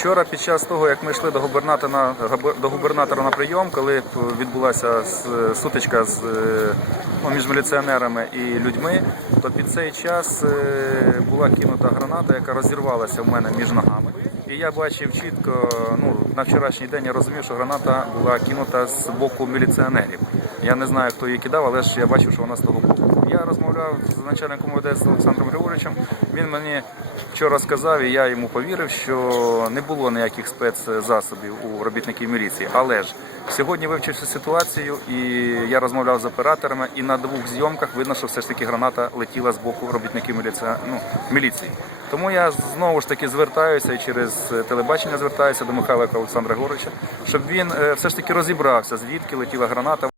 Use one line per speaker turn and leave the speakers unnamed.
Вчора, під час того, як ми йшли до губернатора на до губернатора на прийом, коли відбулася сутичка з е, ну, між міліціонерами і людьми, то під цей час е, була кинута граната, яка розірвалася в мене між ногами. І я бачив чітко, ну на вчорашній день я розумів, що граната була кинута з боку міліціонерів. Я не знаю, хто її кидав, але ж я бачив, що вона з того боку. Я розмовляв з начальником ОДС Олександром Григоровичем. Він мені вчора сказав, і я йому повірив, що не було ніяких спецзасобів у робітників міліції. Але ж сьогодні вивчився ситуацію, і я розмовляв з операторами, і на двох зйомках видно, що все ж таки граната летіла з боку робітників міліція, ну, міліції. Тому я знову ж таки звертаюся і через телебачення звертаюся до Михайла Олександра Григоровича, щоб він е, все ж таки розібрався, звідки летіла граната.